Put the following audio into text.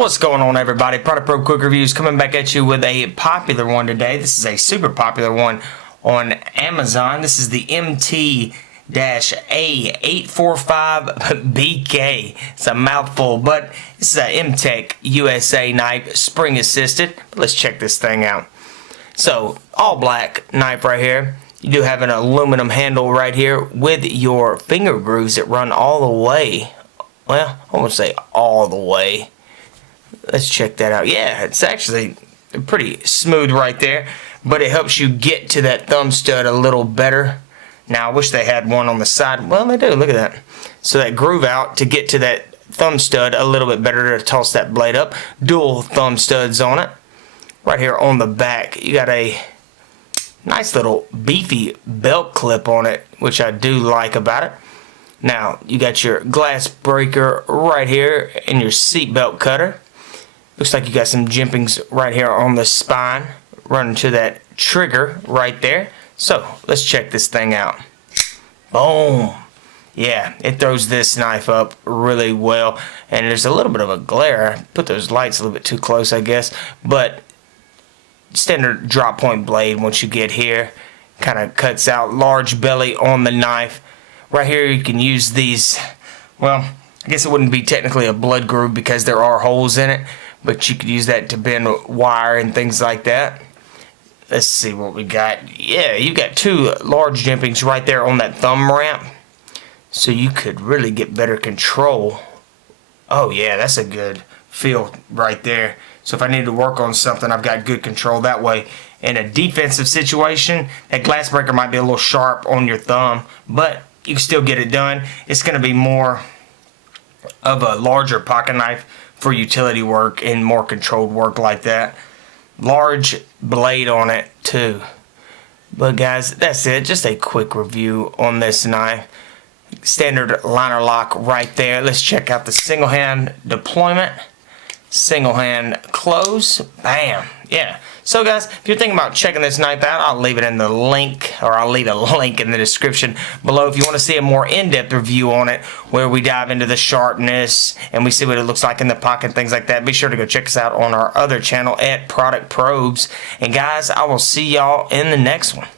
What's going on, everybody? Product Pro Quick Reviews coming back at you with a popular one today. This is a super popular one on Amazon. This is the MT-A845 BK. It's a mouthful, but this is a Mtech USA knife, spring assisted. Let's check this thing out. So, all black knife right here. You do have an aluminum handle right here with your finger grooves that run all the way. Well, I won't say all the way. Let's check that out. Yeah, it's actually pretty smooth right there, but it helps you get to that thumb stud a little better. Now, I wish they had one on the side. Well, they do. Look at that. So that groove out to get to that thumb stud a little bit better to toss that blade up. Dual thumb studs on it. Right here on the back, you got a nice little beefy belt clip on it, which I do like about it. Now, you got your glass breaker right here and your seatbelt cutter. Looks like you got some jimpings right here on the spine, running to that trigger right there. So, let's check this thing out. Boom! Yeah, it throws this knife up really well, and there's a little bit of a glare. I put those lights a little bit too close, I guess, but standard drop point blade once you get here. Kind of cuts out large belly on the knife. Right here you can use these, well, I guess it wouldn't be technically a blood groove because there are holes in it, but you could use that to bend wire and things like that. Let's see what we got. Yeah, you got two large jimpings right there on that thumb ramp, so you could really get better control. Oh yeah, that's a good feel right there. So if I need to work on something, I've got good control that way. In a defensive situation, that glass breaker might be a little sharp on your thumb, but you can still get it done. It's going to be more of a larger pocket knife for utility work and more controlled work like that. Large blade on it too. But guys, that's it. Just a quick review on this knife. Standard liner lock right there. Let's check out the single hand deployment. Single hand close. Bam. Yeah. So guys, if you're thinking about checking this knife out, I'll leave it in the link, or I'll leave a link in the description below if you want to see a more in-depth review on it, where we dive into the sharpness and we see what it looks like in the pocket and things like that. Be sure to go check us out on our other channel at Product Probes. And guys, I will see y'all in the next one.